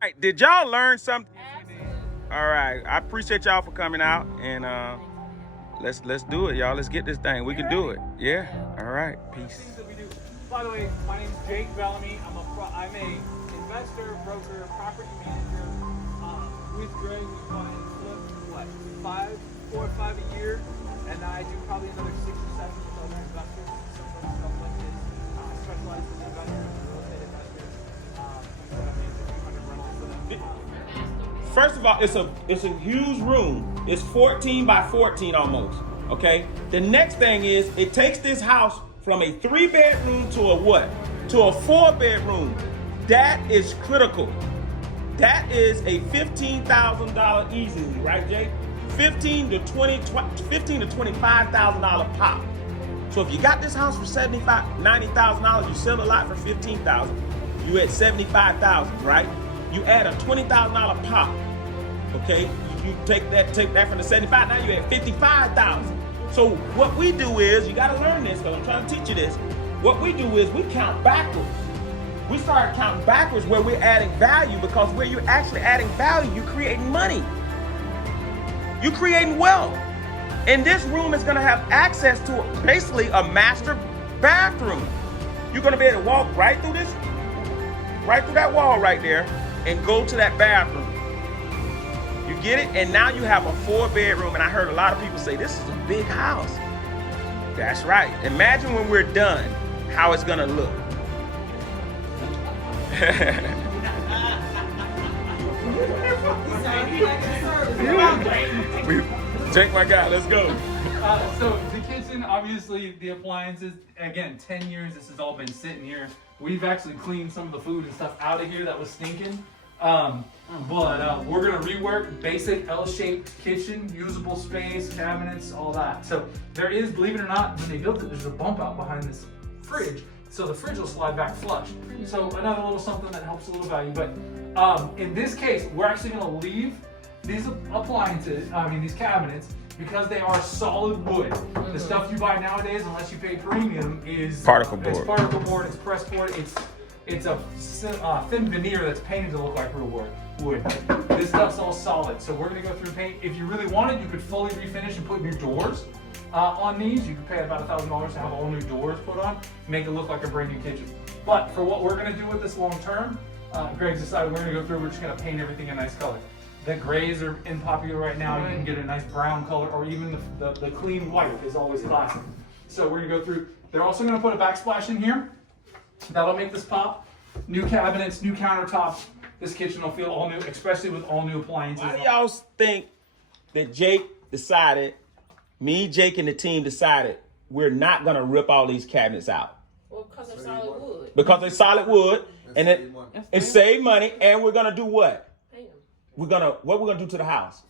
right, did y'all learn something? All right, I appreciate y'all for coming out, and let's do it, y'all. Let's get this thing. We can do it. Yeah. All right. Peace. By the way, my name's Jake Bellamy. I'm a investor, broker, property manager. With Greg, we buy and flip what 4 or 5 a year, and I do probably another 6 or 7 with other investors. Stuff like this. Specialize in investors, real estate investors. We set up maybe 200 rentals for them. First of all, it's a huge room. It's 14 by 14 almost. Okay. The next thing is it takes this house from a 3-bedroom to a what? To a 4-bedroom. That is critical. That is a $15,000 easily, right, Jake? $15,000 to $25,000 pop. So if you got this house for $90,000, you sell a lot for $15,000. You at $75,000, right? You add a $20,000 pop. Okay, you take that from the 75. Now you at $55,000. So what we do is, you got to learn this, because I'm trying to teach you this. What we do is we count backwards. We start counting backwards where we're adding value, because where you're actually adding value, you're creating money. You're creating wealth. And this room is going to have access to basically a master bathroom. You're going to be able to walk right through that wall right there and go to that bathroom. You get it? And now you have a 4-bedroom. And I heard a lot of people say, this is a big house. That's right. Imagine when we're done, how it's going to look. Jake, my guy, let's go. So the kitchen, obviously the appliances, again, 10 years this has all been sitting here. We've actually cleaned some of the food and stuff out of here that was stinking. But we're gonna rework basic L-shaped kitchen, usable space, cabinets, all that. So there is, believe it or not, when they built it, there's a bump out behind this fridge. So the fridge will slide back flush. So another little something that helps a little value. But in this case, we're actually gonna leave these appliances, these cabinets, because they are solid wood. The stuff you buy nowadays, unless you pay premium, is particle board. It's particle board, it's pressed board, it's a thin veneer that's painted to look like real wood. This stuff's all solid. So we're gonna go through paint. If you really wanted, you could fully refinish and put new doors on these. You could pay about $1,000 to have all new doors put on, make it look like a brand new kitchen. But for what we're gonna do with this long term, Greg's decided we're gonna go through, we're just gonna paint everything a nice color. The grays are unpopular right now. You can get a nice brown color, or even the clean white is always classic. So we're gonna go through. They're also gonna put a backsplash in here. That'll make this pop. New cabinets, new countertops. This kitchen will feel all new, especially with all new appliances. Why do y'all think that Jake and the team decided we're not gonna rip all these cabinets out? Well, because they're solid wood. Because they're solid wood, and it save money, and we're gonna do what? What we're gonna do to the house?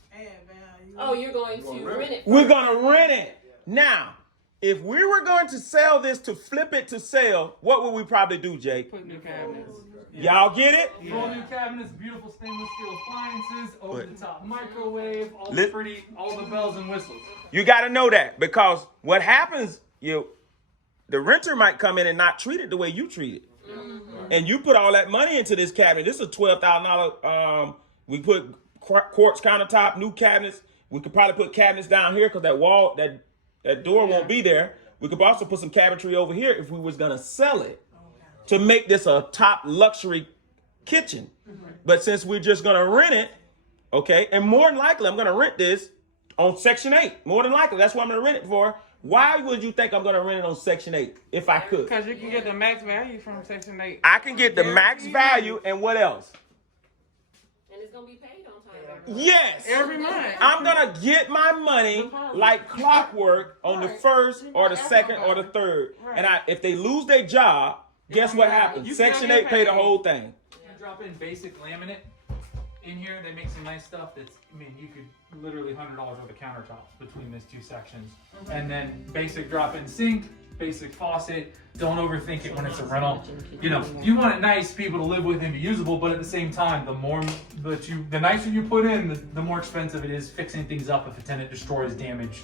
Oh, you're going to rent it. We're gonna rent it. Now, if we were going to sell this to flip it to sell, what would we probably do, Jake? Put new cabinets. Y'all get it? All new cabinets, beautiful stainless steel appliances, over the top microwave, all the bells and whistles. You got to know that, because what happens, the renter might come in and not treat it the way you treat it. Mm-hmm. And you put all that money into this cabinet. This is $12,000. We put quartz countertop, new cabinets. We could probably put cabinets down here because that wall, that door won't be there. We could also put some cabinetry over here if we was gonna sell it to make this a top luxury kitchen. But since we're just gonna rent it, okay, and more than likely I'm gonna rent this on Section 8. More than likely, that's what I'm gonna rent it for. Why would you think I'm gonna rent it on Section 8 if I could? Because you can get the max value from Section 8. I can get the max value, and what else? And it's going to be paid on time. Yes. Every month. I'm going to get my money like clockwork on the first or the second or the third. And if they lose their job, guess what happens? Section 8 pay the whole thing. You drop in basic laminate in here. They make some nice stuff that's, you could literally $100 worth of countertops between these two sections. And then basic drop-in sink, basic faucet. Don't overthink it when it's a rental. You want it nice, people to live with and be usable, but at the same time, the nicer you put in, the more expensive it is fixing things up if a tenant destroys, damage,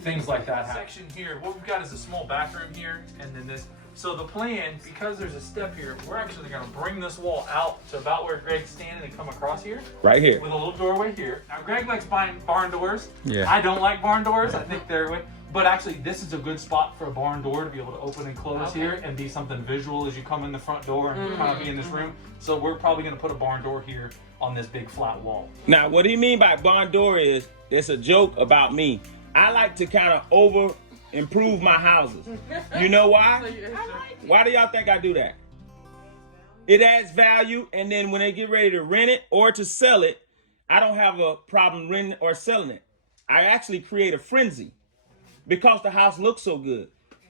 things like that happen. Section here, what we've got is a small bathroom here, and then this So the plan, because there's a step here, we're actually gonna bring this wall out to about where Greg's standing and come across here. Right here. With a little doorway here. Now Greg likes buying barn doors. Yeah. I don't like barn doors. I think they're, but actually this is a good spot for a barn door to be able to open and close here and be something visual as you come in the front door and kind of be in this room. So we're probably gonna put a barn door here on this big flat wall. Now, what do you mean by barn door is, it's a joke about me. I like to kind of improve my houses. You know why? Why do y'all think I do that? It adds value, and then when they get ready to rent it or to sell it, I don't have a problem renting or selling it. I actually create a frenzy because the house looks so good.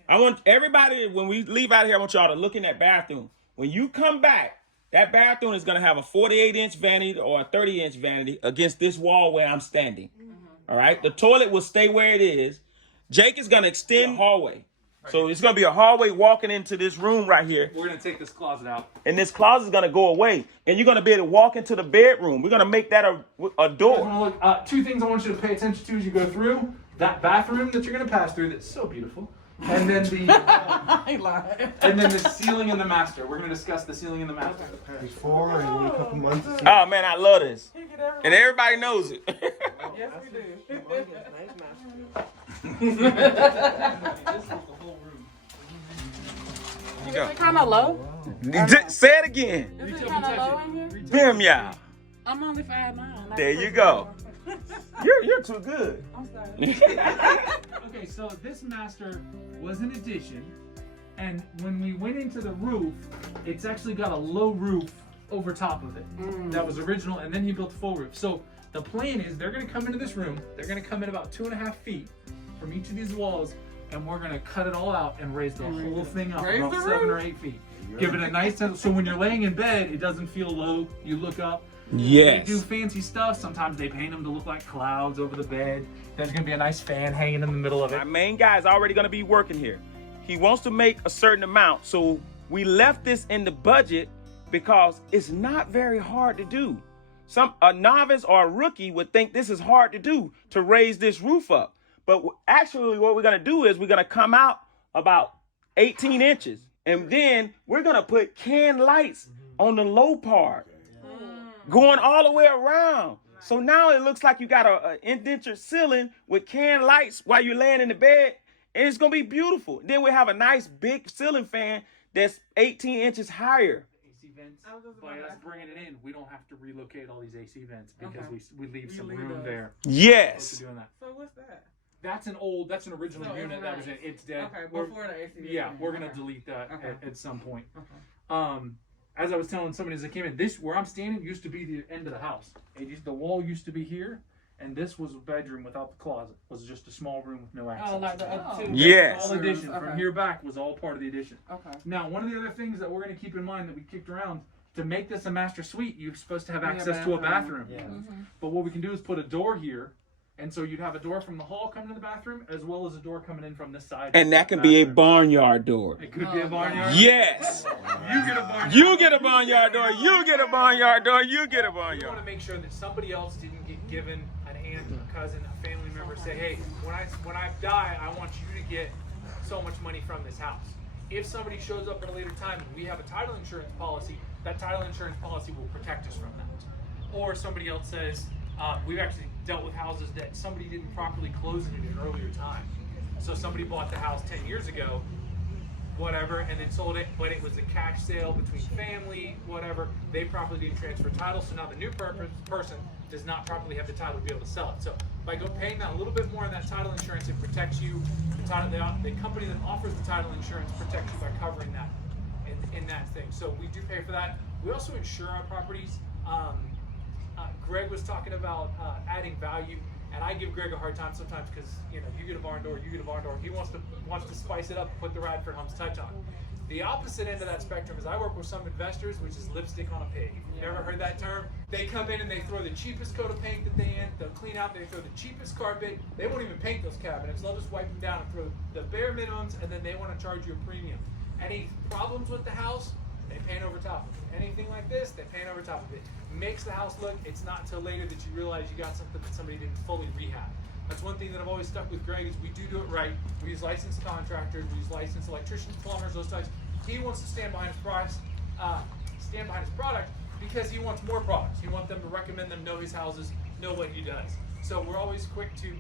I want everybody, when we leave out here, I want y'all to look in that bathroom. When you come back, that bathroom is going to have a 48-inch vanity or a 30-inch vanity against this wall where I'm standing. All right? The toilet will stay where it is. Jake is going to extend the hallway. So it's going to be a hallway walking into this room right here. We're going to take this closet out. And this closet is going to go away. And you're going to be able to walk into the bedroom. We're going to make that a door. Look, two things I want you to pay attention to as you go through. That bathroom that you're going to pass through that's so beautiful. And then the ceiling in the master. We're going to discuss the ceiling in the master. Before and in a couple months. Oh, man, I love this. And everybody knows it. Yes, we do. You go. Is it kind of low? Say it again. Is it kind of low in here? Damn, y'all. I'm only 5'9". There you go. You're too good. I'm sorry. Okay, so this master was an addition, and when we went into the roof, it's actually got a low roof over top of it. That was original, and then he built a full roof. So the plan is they're going to come into this room, they're going to come in about 2.5 feet from each of these walls, and we're going to cut it all out and raise the whole thing up about 7 or 8 feet. Give it a nice sense, so when you're laying in bed, it doesn't feel low. You look up. Yes. They do fancy stuff. Sometimes they paint them to look like clouds over the bed. There's going to be a nice fan hanging in the middle of it. My main guy is already going to be working here. He wants to make a certain amount, so we left this in the budget because it's not very hard to do. A novice or a rookie would think this is hard to do, to raise this roof up. But actually what we're going to do is we're going to come out about 18 inches. And then we're going to put can lights on the low part, going all the way around. So now it looks like you got an indentured ceiling with can lights while you're laying in the bed. And it's going to be beautiful. Then we have a nice big ceiling fan that's 18 inches higher. AC vents, by us bringing it in, we don't have to relocate all these AC vents because we leave some room there. Yes. Doing that. So what's that? That's an original unit that was in. It's dead. Okay, before the AC. Yeah, we're gonna delete that at some point. Okay. As I was telling somebody as I came in, this where I'm standing used to be the end of the house. The wall used to be here, and this was a bedroom without the closet. It was just a small room with no access. Oh, like the other two. Yes. All addition. Okay. From here back was all part of the addition. Okay. Now, one of the other things that we're going to keep in mind that we kicked around, to make this a master suite, you're supposed to have access to a bathroom. Yeah. But what we can do is put a door here, and so you'd have a door from the hall coming to the bathroom, as well as a door coming in from this side. And that can be a barnyard door. It could be a barnyard. Yes. You get a barnyard. You get a barnyard door. You get a barnyard door. You get a You want barnyard. to make sure that somebody else didn't get given an aunt, a cousin, a family member, say, hey, when I die, I want you to get so much money from this house. If somebody shows up at a later time and we have a title insurance policy, that title insurance policy will protect us from that. Or somebody else says, we've actually dealt with houses that somebody didn't properly close in an earlier time. So somebody bought the house 10 years ago, whatever, and then sold it, but it was a cash sale between family, whatever. They properly didn't transfer title, so now the new person does not properly have the title to be able to sell it. So by paying that a little bit more in that title insurance, it protects you. The company that offers the title insurance protects you by covering that in that thing. So we do pay for that. We also insure our properties. Greg was talking about adding value, and I give Greg a hard time sometimes because you get a barn door, you get a barn door. He wants to spice it up and put the Radford Homes touch on it. The opposite end of that spectrum is I work with some investors, which is lipstick on a pig. You ever heard that term? They come in and they throw the cheapest coat of paint that they'll clean out, they throw the cheapest carpet, they won't even paint those cabinets, they'll just wipe them down and throw the bare minimums, and then they want to charge you a premium. Any problems with the house, they paint over top of it. Anything like this, they paint over top of it. Makes the house look, it's not until later that you realize you got something that somebody didn't fully rehab. That's one thing that I've always stuck with Greg is we do it right. We use licensed contractors, we use licensed electricians, plumbers, those types. He wants to stand behind his price, stand behind his product because he wants more products. He wants them to recommend them, know his houses, know what he does. So we're always quick to,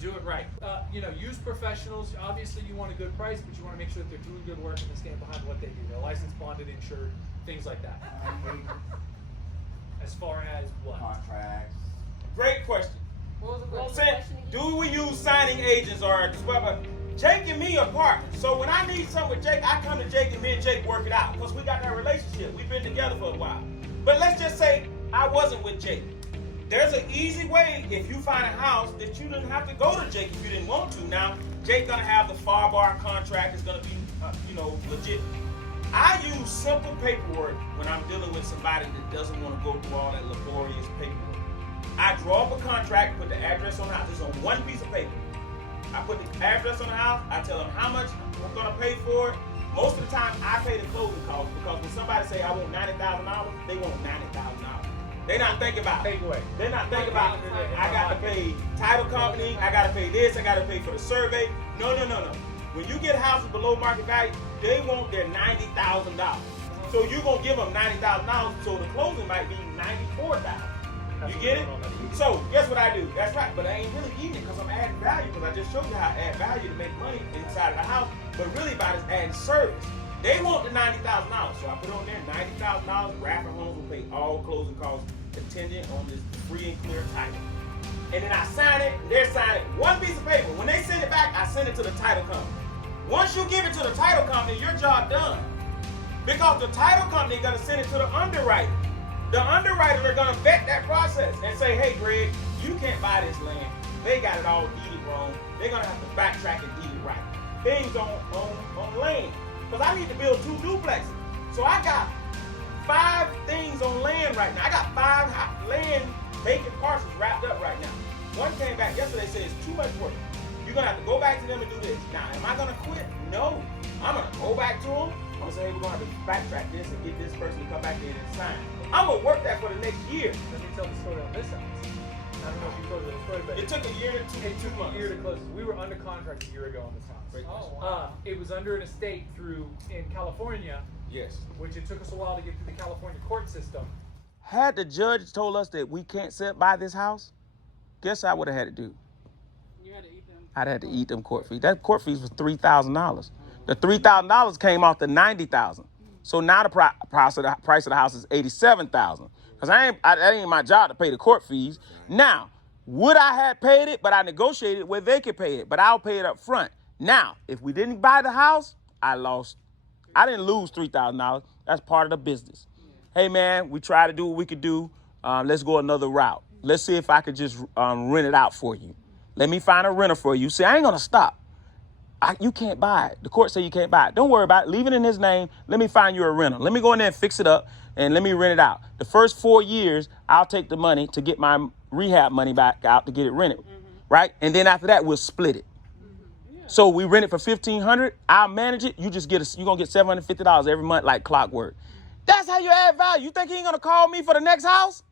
do it right. Use professionals. Obviously, you want a good price, but you want to make sure that they're doing good work and they stand behind what they do. They're licensed, bonded, insured, things like that. As far as what? Contracts. Great question. What was the Say, question again? do we use signing agents or whatever? Jake and me are partners. So when I need something with Jake, I come to Jake and me and Jake work it out because we got that relationship. We've been together for a while. But let's just say I wasn't with Jake. There's an easy way if you find a house that you didn't have to go to Jake if you didn't want to. Now, Jake gonna have the FAR bar contract. It's gonna be, legit. I use simple paperwork when I'm dealing with somebody that doesn't want to go through all that laborious paperwork. I draw up a contract, put the address on the house. It's on one piece of paper. I put the address on the house. I tell them how much I'm gonna pay for it. Most of the time, I pay the closing costs because when somebody say I want $90,000, they want $90,000. They're not thinking about it. They're not thinking about I got to pay title company. I got to pay this. I got to pay for the survey. No. When you get houses below market value, they want their $90,000. So you're gonna give them $90,000. So the closing might be $94,000. You get it? So guess what I do? That's right, but I ain't really eating it because I'm adding value because I just showed you how I add value to make money inside of the house, but really about is adding service. They want the $90,000, so I put on there $90,000. Radford Homes will pay all closing costs contingent on this free and clear title. And then I sign it, and they're signing one piece of paper. When they send it back, I send it to the title company. Once you give it to the title company, your job done. Because the title company is gonna send it to the underwriter. The underwriters are gonna vet that process and say, hey Greg, you can't buy this land. They got it all deeded wrong. They're gonna have to backtrack and deed it right. Things on land. Because I need to build 2 duplexes. So I got 5 things on land right now. I got 5 land vacant parcels wrapped up right now. One came back yesterday and said it's too much work. You're gonna have to go back to them and do this. Now, am I gonna quit? No. I'm gonna go back to them. I'm gonna say, hey, we're gonna have to backtrack this and get this person to come back in and sign. I'm gonna work that for the next year. Let me tell the story on this house. I don't know if you told the story, but It took a year to 2 months. a year to close. We were under contract a year ago on this house. Oh, wow. It was under an estate in California, Yes. which it took us a while to get through the California court system. Had the judge told us that we can't buy this house, guess I would have had to do? You had to eat them. I'd had to eat them court fees. That court fees was $3,000. The $3,000 came off the $90,000. So now the price of the house is $87,000. Because that ain't my job to pay the court fees. Now, would I have paid it, but I negotiated where they could pay it, but I'll pay it up front. Now, if we didn't buy the house, I didn't lose $3,000. That's part of the business. Hey man, we tried to do what we could do. Let's go another route. Let's see if I could just rent it out for you. Let me find a renter for you. See, I ain't gonna stop. You can't buy it. The court said you can't buy it. Don't worry about it. Leave it in his name. Let me find you a renter. Let me go in there and fix it up and let me rent it out. The first 4 years, I'll take the money to get my rehab money back out to get it rented, right? And then after that, we'll split it. So we rent it for $1,500. I'll manage it. You're gonna get $750 every month like clockwork. That's how you add value. You think he ain't gonna call me for the next house?